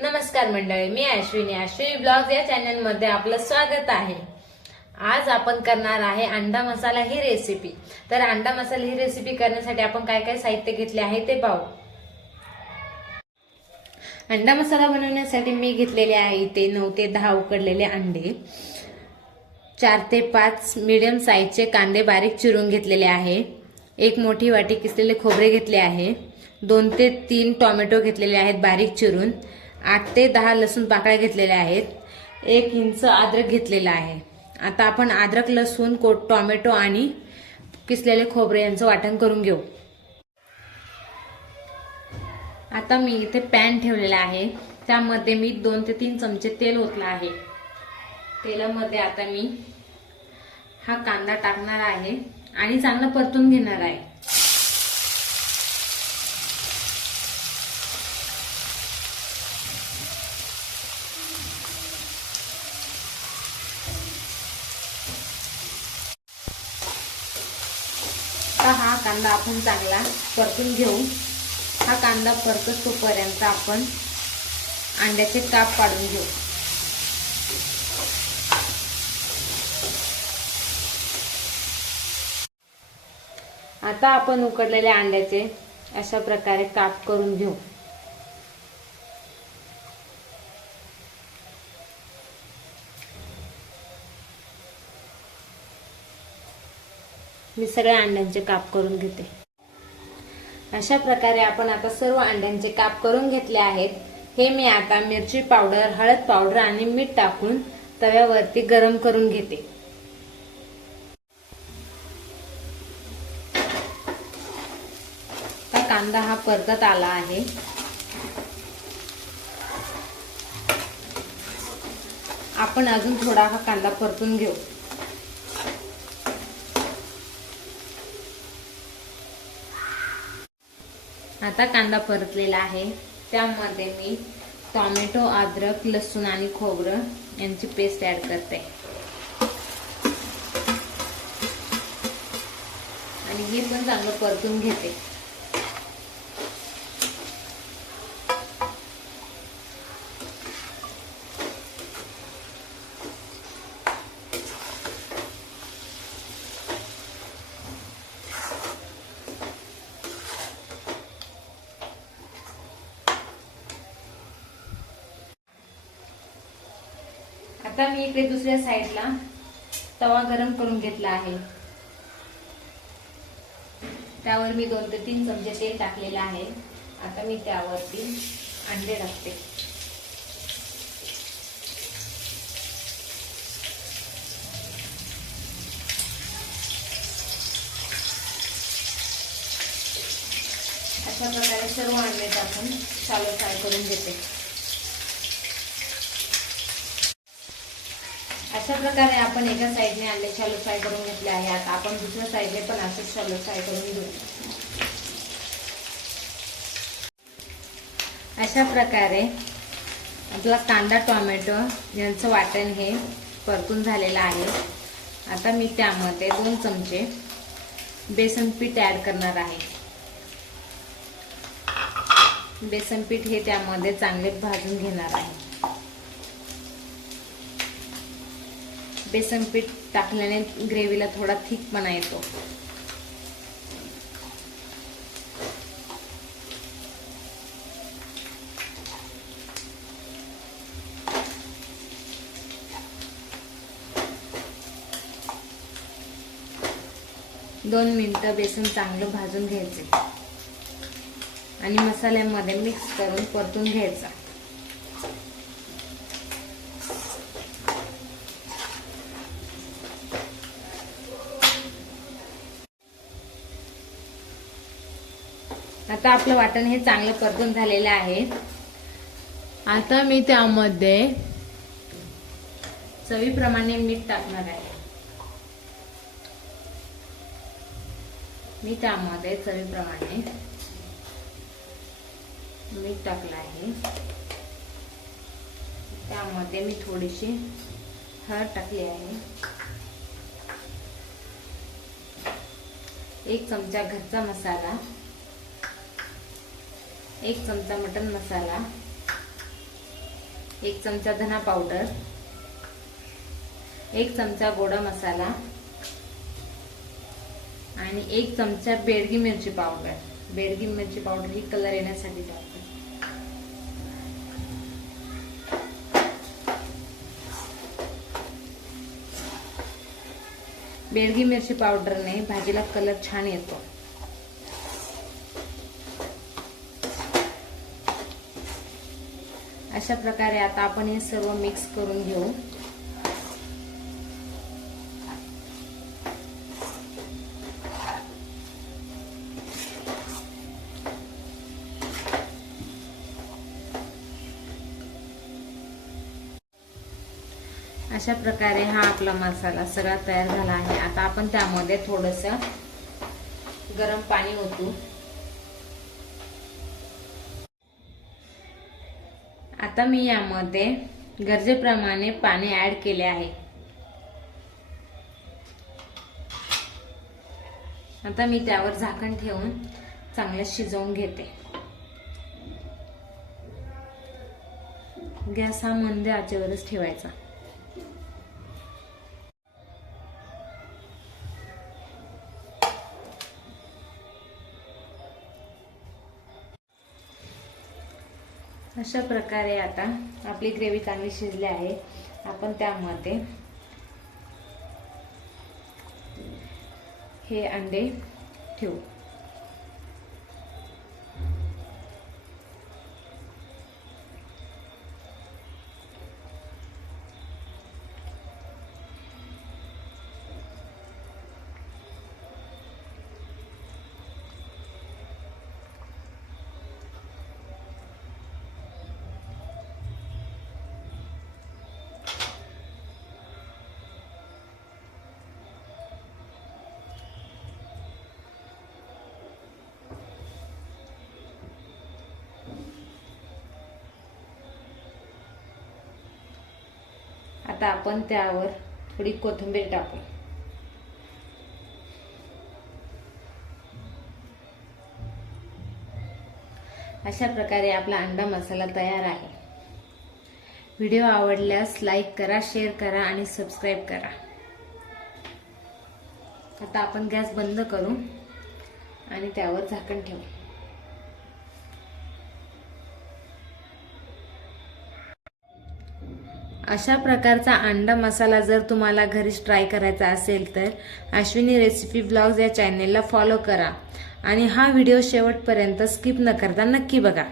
नमस्कार मंडळी, मी अश्विनी ब्लॉग्स या चॅनल मध्ये आपलं स्वागत आहे। आज आपण करणार आहे अंडा मसाला ही रेसिपी। तर अंडा मसाला ही रेसिपी करण्यासाठी आपण काय काय साहित्य घेतले आहे ते पाहू। अंडा मसाला बनवण्यासाठी मी घेतलेले आहे इथे 9 ते 10 उकडलेले अंडे, 4 ते 5 मीडियम साईजचे कांदे बारीक चिरून घेतलेले आहे, एक मोठी वाटी किसलेले खोबरे घेतले आहे, 2 ते 3 टोमॅटो घेतलेले आहेत बारीक चिरून, 8 ते 10 लसूण पाकळ्या घेतलेल्या आहेत, 1 इंच अद्रक घेतलेला आहे। आता आपण अद्रक, लसूण, टोमॅटो आणि किसलेले खोबरे यांचं वाटण करून घेऊ। आता मी इथे पॅन ठेवलेला आहे, त्यामध्ये मी 2 ते 3 चमचे तेल ओतलं आहे। तेलामध्ये आता मी हा कांदा टाकणार आहे आणि चांगलं परतून घेणार आहे। हा कांदा आपण चांगला परतून घेऊ। हा कांदा परतोपर्यंत आपण अंड्याचे काप पाडून घेऊ। आता आपण उकडलेल्या अंड्याचे अशा प्रकारे काप करून घेऊ। मी सगळ्या अंड्यांचे काप करून घेते। अशा प्रकारे आपण आता सर्व अंड्यांचे काप करून घेतले आहेत। हे मी आता मिरची पावडर, हळद पावडर आणि मीठ टाकून तव्यावरती गरम करून घेते। आता कांदा हा परतत आला आहे। आपण अजून थोडा हा कांदा परतून घेऊ। आता कांदा परतलेला आहे, त्यामध्ये मी टोमॅटो, अद्रक, लसूण आणि खोबरं यांची पेस्ट ऍड करते आणि हे पण चांगलं परतून घेते। आता मी इकडे दुसऱ्या साइडला तवा गरम करून घेतला आहे, त्यावर मी 2 ते 3 चमचे तेल टाकलेले आहे। आता मी त्यावरती अंडे टाकते। अशा प्रकारे सर्व अंडे टाकून शॅलो फ्राय करून घेते। अशा प्रकारे आपण एका साइडने अंडे शॅलो फ्राय करून घेतले आहे। आता आपण दुसऱ्या साइडने पण असे शॅलो फ्राय करून घेऊ। अशा प्रकारे आपला कांदा, टोमॅटो यांचं वाटण हे परतून झालेलं आहे। आता मी त्यामध्ये 2 चमचे बेसन पीठ ऍड करणार आहे। बेसन पीठ हे त्यामध्ये चांगले भाजून घेणार आहे। बेसन पीठ टाकल्याने ग्रेव्हीला थोडा थिकपणा येतो। दोन मिनिटं बेसन चांगलं भाजून घ्यायचे आणि मसाल्यामध्ये मिक्स करून परतून घ्यायचा। आता आपलं वाटण हे चांगलं परतून झालेलं आहे। आता मी त्यामध्ये चवीप्रमाणे मीठ टाकणार आहे। मी त्यामध्ये चवीप्रमाणे मीठ टाकलं आहे। त्यामध्ये मी थोडीशी हळद टाकली आहे, 1 चमचा घरचा मसाला, 1 चमचा मटन मसाला, 1 चमचा धना पावडर, 1 चमचा गोडा मसाला आणि 1 चमचा बेडगी मिरची पावडर. बेडगी मिरची पावडर ही कलर येण्यासाठी टाकते. बेडगी मिरची पावडरने भाजीला कलर छान येतो. अशा प्रकारे आता आपण हे सर्व मिक्स करून घेऊ. अशा प्रकारे हा आपला मसाला सगळा तयार झाला आहे. आता आपण त्यामध्ये थोडंसं गरम पाणी ओतू. आता मी यामध्ये गरजेप्रमाणे पाणी ऍड केले आहे. आता मी त्यावर झाकण ठेवून चांगले शिजवून घेते. गॅस हा मंद आचेवरच ठेवायचा. अशा प्रकारे आता आपली ग्रेव्ही चांगली शिजली आहे. आपण त्यामध्ये हे अंडे ठेवू. आता आपण त्यावर थोडी कोथिंबीर टाकू. अशा प्रकारे आपला अंडा मसाला तयार आहे. व्हिडिओ आवडल्यास लाईक करा, शेअर करा आणि सबस्क्राईब करा. आता आपण गॅस बंद करू आणि त्यावर झाकण ठेवू. अशा प्रकारचा अंडा मसाला जर तुम्हाला घरीच ट्राय करायचा असेल तर अश्विनी रेसिपी ब्लॉग्स या चॅनेलला फॉलो करा आणि हा व्हिडिओ शेवटपर्यंत स्किप न करता नक्की बघा.